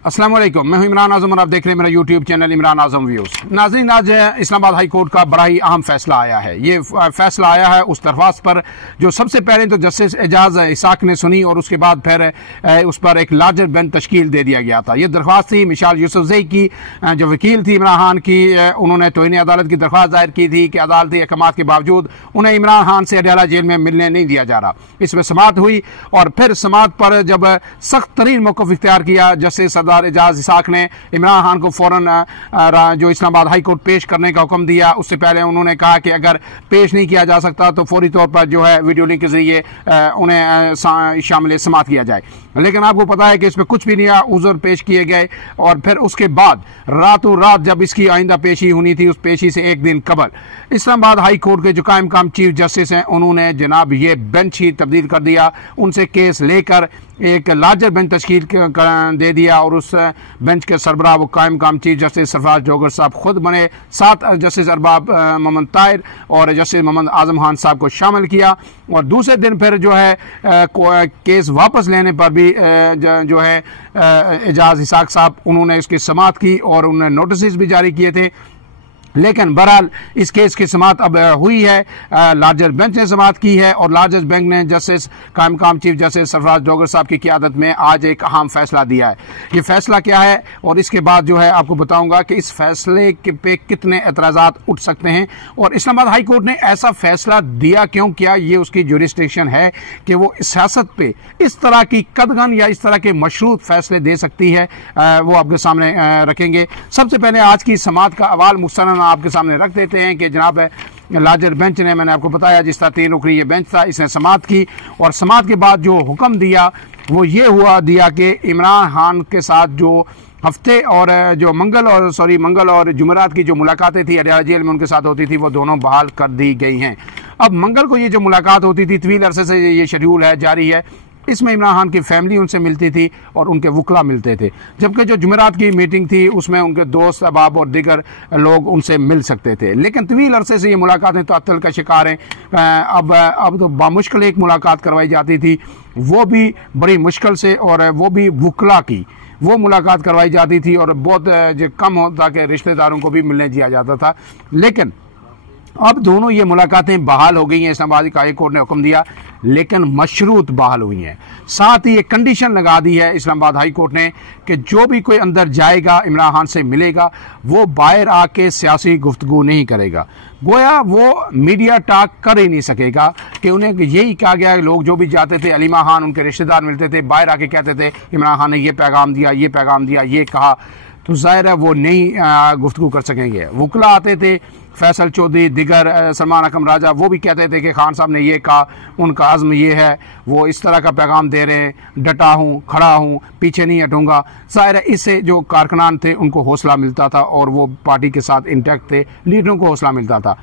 अस्सलाम वालेकुम, मैं हूं इमरान आजम और आप देख रहे हैं मेरा यूट्यूब चैनल इमरान आजम व्यूज। नाज़रीन, आज इस्लामाबाद हाई कोर्ट का बड़ा ही अहम फैसला आया है। ये फैसला आया है उस दरख्वास्त पर जो सबसे पहले तो जस्टिस एजाज इसाक ने सुनी और उसके बाद फिर उस पर एक लार्जर बेंच तश्कील दे दिया गया था। ये दरख्वास्त थी मिशाल यूसुफजई की, जो वकील थी इमरान खान की। उन्होंने तौहीन अदालत की दरख्वास्त दायर की थी कि अदालती अहकामात के बावजूद उन्हें इमरान खान से अडयाला जेल में मिलने नहीं दिया जा रहा। इसमें समाअत हुई और फिर समाअत पर जब सख्त तरीन मौक़िफ़ इख्तियार किया जस्टिस सरदार एजाज इसाक ने इमरान खान को फौरन जो इस्लामाबाद हाई कोर्ट पेश करने का हुक्म दिया। उससे पहले उन्होंने कहा कि अगर पेश नहीं किया जा सकता तो फौरी तौर पर जो है वीडियो लिंक के जरिए उन्हें शामिल समाअत किया जाए। लेकिन आपको पता है कि इसमें कुछ भी नहीं आया, उज़र पेश किए गए और फिर उसके बाद रातों रात जब इसकी आइंदा पेशी होनी थी, उस पेशी से एक दिन कबल इस्लामाबाद हाई कोर्ट के जो कायम काम चीफ जस्टिस हैं उन्होंने जनाब ये बेंच ही तब्दील कर दिया। उनसे केस लेकर एक लार्जर बेंच तश्कील दे दिया और उस बेंच के सरबराह वो कायम काम चीफ जस्टिस सरफराज जोगर साहब खुद बने। 7 जस्टिस अरबाब मोहम्मद ताहिर और जस्टिस मोहम्मद आजम खान साहब को शामिल किया और दूसरे दिन फिर जो है केस वापस लेने पर भी जो है एजाज इसाक साहब उन्होंने इसकी समाअत की और उन्होंने नोटिस भी जारी किए थे। लेकिन बहरहाल इस केस की समाअत अब हुई है, लार्जर बेंच ने समाअत की है और लार्जर बेंच ने जस्टिस कायम काम चीफ जस्टिस सरफराज जोगर साहब की क़ियादत में आज एक अहम फैसला दिया है। ये फैसला क्या है और इसके बाद जो है आपको बताऊंगा कि इस फैसले पे कितने एतराज़ात उठ सकते हैं और इस्लामाबाद हाई कोर्ट ने ऐसा फैसला दिया क्यों, क्या ये उसकी जुरिस्डिक्शन है कि वो सियासत पे इस तरह की कदगन या इस तरह के मशरूत फैसले दे सकती है, वो आपके सामने रखेंगे। सबसे पहले आज की समाअत का अवाल मुस्तनद आपके सामने रख देते हैं कि जनाब लार्जर बेंच ने, मैंने आपको बताया जिस तरह 3 रुकनी ये बेंच था, इसने समाअत की और समाअत के बाद जो हुक्म दिया वो ये दिया कि इमरान खान के साथ जो हफ्ते और जो मंगल और जुमेरात की जो मुलाकातें थी अडयाला जेल में उनके साथ होती थी वो दोनों बहाल कर दी गई हैं। अब मंगल को ये जो मुलाकात होती थी, तवील अरसे से ये शेड्यूल है, जारी है, इसमें इमरान खान की फैमिली उनसे मिलती थी और उनके वकला मिलते थे, जबकि जो जुमेरात की मीटिंग थी उसमें उनके दोस्त अहबाब और दीगर लोग उनसे मिल सकते थे। लेकिन तवील अरसे से ये मुलाकातें तअत्तुल का शिकार हैं। अब तो बामुश्किल एक मुलाकात करवाई जाती थी, वो भी बड़ी मुश्किल से और वो भी वकला की वो मुलाकात करवाई जाती थी और बहुत कम होता कि रिश्तेदारों को भी मिलने दिया जाता था। लेकिन अब दोनों ये मुलाकातें बहाल हो गई हैं, इस्लामाबाद हाई कोर्ट ने हुक्म दिया, लेकिन मशरूत बहाल हुई हैं। साथ ही एक कंडीशन लगा दी है इस्लामाबाद हाई कोर्ट ने कि जो भी कोई अंदर जाएगा इमरान खान से मिलेगा वो बाहर आके सियासी गुफ्तगू नहीं करेगा, गोया वो मीडिया टॉक कर ही नहीं सकेगा। कि उन्हें यही कहा गया है, लोग जो भी जाते थे, अलीमा खान उनके रिश्तेदार मिलते थे, बाहर आके कहते थे इमरान खान ने ये पैगाम दिया, ये पैगाम दिया, ये कहा, तो जाहिर है वो नहीं गुफ्तगू कर सकेंगे। वकला आते थे, फैसल चौधरी, दिगर, सलमान अकरम राजा, वो भी कहते थे कि खान साहब ने ये कहा, उनका अज़्म ये है, वो इस तरह का पैगाम दे रहे हैं, डटा हूँ, खड़ा हूँ, पीछे नहीं हटूंगा। जाहिर है इससे जो कारकुनान थे उनको हौसला मिलता था और वो पार्टी के साथ इंटैक्ट थे, लीडरों को हौसला मिलता था।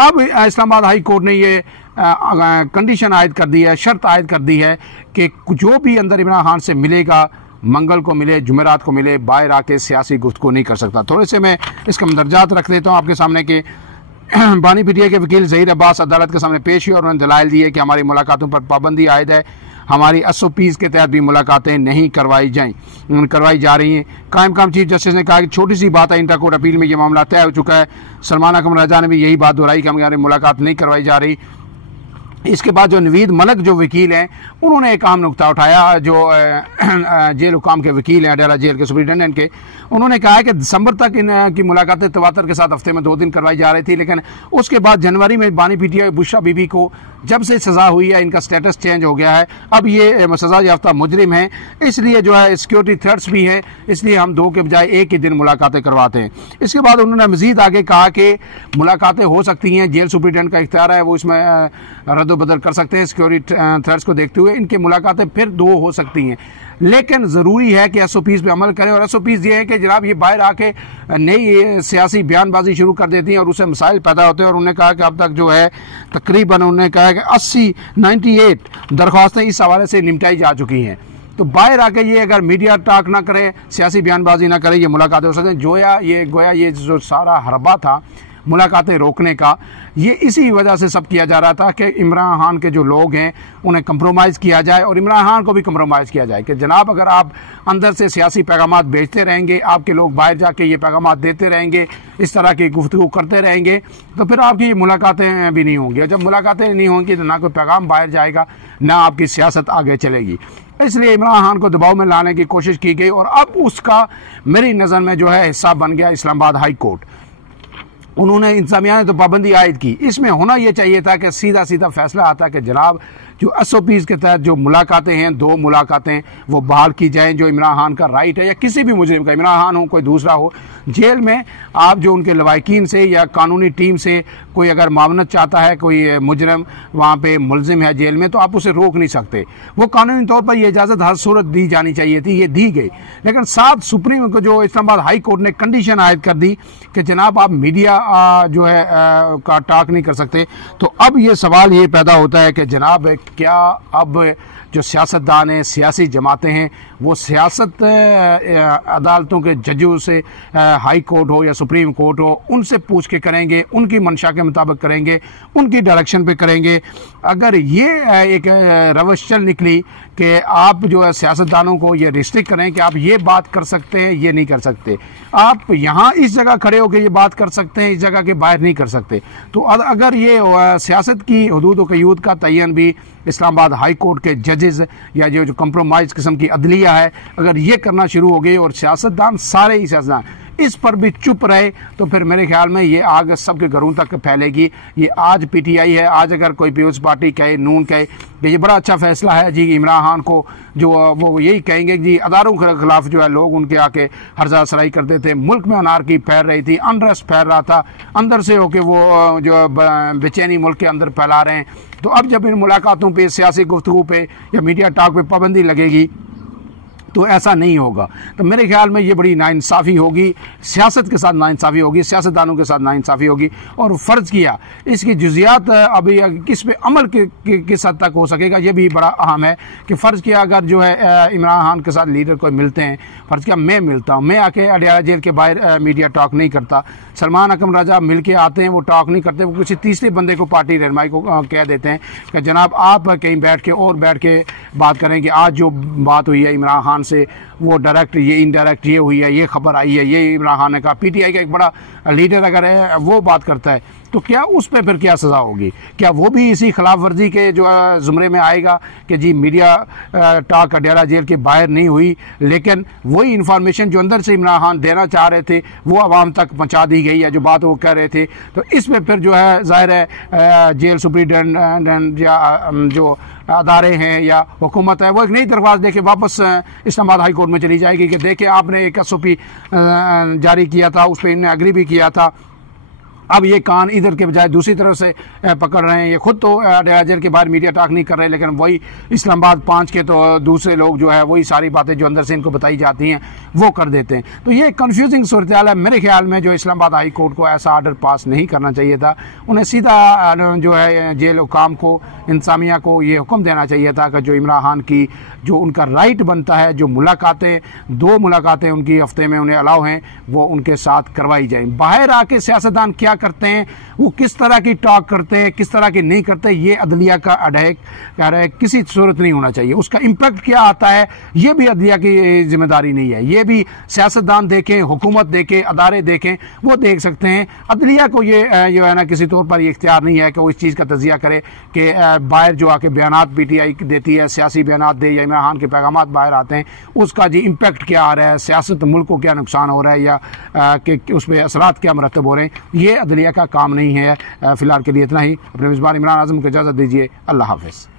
अब इस्लामाबाद हाई कोर्ट ने ये कंडीशन आयद कर दी है, शर्त आयद कर दी है कि जो भी अंदर इमरान खान से मिलेगा, मंगल को मिले, जुमेरात को मिले, बाहर आके सियासी गुफ्तगू नहीं कर सकता। थोड़े से मैं इसके मंदरजात रख देता हूँ आपके सामने कि बानी पीटीआई के वकील ज़हीर अब्बास अदालत के सामने पेश हुए और उन्होंने दलाइल दिए कि हमारी मुलाकातों पर पाबंदी आयद है, हमारी SOPs के तहत भी मुलाकातें नहीं करवाई जा रही हैं। कायम काम चीफ जस्टिस ने कहा कि छोटी सी बात है, इंटर कोर्ट अपील में ये मामला तय हो चुका है। सलमान अकरम राजा ने भी यही बात दोहराई कि हमारी मुलाकात नहीं करवाई जा रही। इसके बाद जो नवीद मलक जो वकील हैं उन्होंने एक अहम नुकता उठाया, जो जेल हुकाम के वकील हैं अडयाला जेल के सुपरिटेंडेंट के, उन्होंने कहा है कि दिसंबर तक इनकी मुलाकातें तवातर के साथ हफ्ते में 2 दिन करवाई जा रही थी, लेकिन उसके बाद जनवरी में बानी पीटीआई बुशरा बीबी को जब से सज़ा हुई है इनका स्टेटस चेंज हो गया है, अब ये सज़ा याफ्ता मुजरिम है, इसलिए जो है सिक्योरिटी थ्रेट्स भी हैं, इसलिए हम 2 के बजाय 1 ही दिन मुलाकातें करवाते हैं। इसके बाद उन्होंने मज़ीद आगे कहा कि मुलाकातें हो सकती हैं, जेल सुपरिटेंडेंट का इख्तियार है, वो इसमें रद्द-बदल कर सकते हैं सिक्योरिटी थ्रेट्स को देखते हुए, इनकी मुलाकातें फिर 2 हो सकती हैं, लेकिन ज़रूरी है कि SOPs पे अमल करें। और SOPs ये है कि जनाब ये बाहर आके नई सियासी बयानबाजी शुरू कर देती हैं और उससे मसाइल पैदा होते हैं। और उन्होंने कहा कि अब तक जो है तकरीबन उन्होंने कहा कि 98 दरख्वास्तें इस हवाले से निपटाई जा चुकी हैं। तो बाहर आके ये अगर मीडिया टॉक ना करें, सियासी बयानबाजी ना करें, ये मुलाकातें हो सकती हैं। गोया ये जो सारा हरबा था मुलाकातें रोकने का, ये इसी वजह से सब किया जा रहा था कि इमरान खान के जो लोग हैं उन्हें कंप्रोमाइज़ किया जाए और इमरान खान को भी कंप्रोमाइज़ किया जाए कि जनाब अगर आप अंदर से सियासी पैगामात भेजते रहेंगे, आपके लोग बाहर जाके ये पैगामात देते रहेंगे, इस तरह की गुफ्तगू करते रहेंगे, तो फिर आपकी मुलाकातें भी नहीं होंगी। जब मुलाकातें नहीं होंगी तो ना कोई पैगाम बाहर जाएगा, ना आपकी सियासत आगे चलेगी। इसलिए इमरान खान को दबाव में लाने की कोशिश की गई और अब उसका मेरी नज़र में जो है हिस्सा बन गया इस्लामाबाद हाई कोर्ट। उन्होंने इंतजामिया ने तो पाबंदी आयद की। इसमें होना यह चाहिए था कि सीधा सीधा फैसला आता कि जनाब जो SOPs के तहत जो मुलाकातें हैं, 2 मुलाकातें वो बहाल की जाएं, जो इमरान खान का राइट है या किसी भी मुजरिम का, इमरान खान हो कोई दूसरा हो, जेल में आप जो उनके लवाकिन से या कानूनी टीम से कोई अगर मामनत चाहता है, कोई मुजरम वहाँ पे मुलजिम है जेल में, तो आप उसे रोक नहीं सकते। वो कानूनी तौर पर यह इजाज़त हर सूरत दी जानी चाहिए थी, ये दी गई। लेकिन साथ सुप्रीम को जो इस्लामाबाद हाई कोर्ट ने कंडीशन आयद कर दी कि जनाब आप मीडिया जो है का टॉक नहीं कर सकते। तो अब ये सवाल ये पैदा होता है कि जनाब क्या अब जो सियासतदान हैं, सियासी जमातें हैं, वो सियासत अदालतों के जजों से, हाई कोर्ट हो या सुप्रीम कोर्ट हो, उनसे पूछ के करेंगे, उनकी मंशा के मुताबिक करेंगे, उनकी डायरेक्शन पे करेंगे। अगर ये एक रवश चल निकली कि आप जो है सियासतदानों को ये रिस्ट्रिक्ट करें कि आप ये बात कर सकते हैं, ये नहीं कर सकते, आप यहाँ इस जगह खड़े होकर ये बात कर सकते हैं, इस जगह के बाहर नहीं कर सकते, तो अगर ये सियासत की हदूद व क़यूद का तयन भी इस्लामाबाद हाई कोर्ट के जजेस या जो कंप्रोमाइज़ किस्म की अदलिया है, अगर ये करना शुरू हो गई और सियासतदान, सारे ही सियासतदान इस पर भी चुप रहे, तो फिर मेरे ख्याल में ये आग सबके घरों तक फैलेगी। ये आज PTI है, आज अगर कोई पीपल्स पार्टी कहे, नून कहे कि ये बड़ा अच्छा फैसला है जी इमरान खान को, जो वो यही कहेंगे जी अदारों के खिलाफ जो है लोग उनके आके हर्जा सराई करते थे, मुल्क में अनारकी फैल रही थी, अनरेस्ट फैल रहा था, अंदर से होके वो जो बेचैनी मुल्क के अंदर फैला रहे हैं। तो अब जब इन मुलाकातों पे, सियासी गुफ्तगू पे या मीडिया टॉक पे पाबंदी लगेगी तो ऐसा नहीं होगा। तो मेरे ख्याल में ये बड़ी नाइंसाफ़ी होगी, सियासत के साथ नाइंसाफ़ी होगी, सियासतदानों के साथ नाइंसाफ़ी होगी। और फ़र्ज़ किया इसकी जुज़ियात अभी किस पे अमल किस हद तक हो सकेगा, ये भी बड़ा अहम है कि फ़र्ज़ किया अगर जो है इमरान खान के साथ लीडर कोई मिलते हैं, फ़र्ज़ किया मैं मिलता हूँ, मैं आके अडयाला जेल के बाहर मीडिया टॉक नहीं करता, सलमान अकरम राजा मिल के आते हैं, वो टॉक नहीं करते, वो किसी तीसरे बंदे को, पार्टी रहनुमाई को कह देते हैं कि जनाब आप कहीं बैठ के बात करें कि आज जो बात हुई है इमरान खान से, वो डायरेक्ट, ये इनडायरेक्ट, ये हुई है, ये खबर आई है, ये इमरान खान ने कहा। PTI का एक बड़ा लीडर अगर है वो बात करता है तो क्या उस पर फिर क्या सज़ा होगी? क्या वो भी इसी खिलाफ वर्जी के जो ज़ुमरे में आएगा कि जी मीडिया टॉक अडयाला जेल के बाहर नहीं हुई, लेकिन वही इंफॉर्मेशन जो अंदर से इमरान खान देना चाह रहे थे वो आवाम तक पहुंचा दी गई है, जो बात वो कह रहे थे। तो इसमें फिर जो है ज़ाहिर है जेल सुप्रीडेंट या जो अदारे हैं या हुकूमत है वो एक नई दरख्वास्त देके वापस इस्लामाबाद हाई कोर्ट में चली जाएगी कि देखिए आपने एक SOP जारी किया था, उस पर इन्हें एग्री भी किया था, अब ये कान इधर के बजाय दूसरी तरफ से पकड़ रहे हैं। ये खुद तो अडयाला जेल के बाहर मीडिया टॉक नहीं कर रहे, लेकिन वही इस्लामाबाद 5 के तो दूसरे लोग जो है वही सारी बातें जो अंदर से इनको बताई जाती हैं वो कर देते हैं। तो ये कंफ्यूजिंग सूरत हाल है। मेरे ख्याल में जो इस्लामाबाद हाई कोर्ट को ऐसा आर्डर पास नहीं करना चाहिए था, उन्हें सीधा जो है जेल हुकाम को, इंतजामिया को ये हुक्म देना चाहिए था कि जो इमरान खान की जो उनका राइट बनता है, जो मुलाकातें, 2 मुलाकातें उनकी हफ्ते में उन्हें अलाउ हैं, वो उनके साथ करवाई जाएं। बाहर आके सियासतदान क्या करते हैं, वो किस तरह की टॉक करते हैं, किस तरह की नहीं करते, ये अदलिया का अडैक किसी सूरत नहीं होना चाहिए। उसका इम्पैक्ट क्या आता है ये भी अदलिया की जिम्मेदारी नहीं है, ये भी सियासतदान देखें, हुकूमत देखें, अदारे देखें, वो देख सकते हैं। अदलिया को ये जो है ना किसी तौर पर ये इख्तियार नहीं है कि वो इस चीज़ का तजिया करे कि बाहर जो आके बयानात PTI देती है, सियासी बयानात दे या इमरान खान के पैगामात बाहर आते हैं, उसका जी इम्पैक्ट क्या आ रहा है, सियासत मुल्क को क्या नुकसान हो रहा है या कि उस पर असरात क्या मरतब हो रहे हैं, ये अदलिया का काम नहीं है। फ़िलहाल के लिए इतना ही। अपने मेज़बान इमरान आज़म को इजाज़त दीजिए। अल्लाह हाफ़िज़।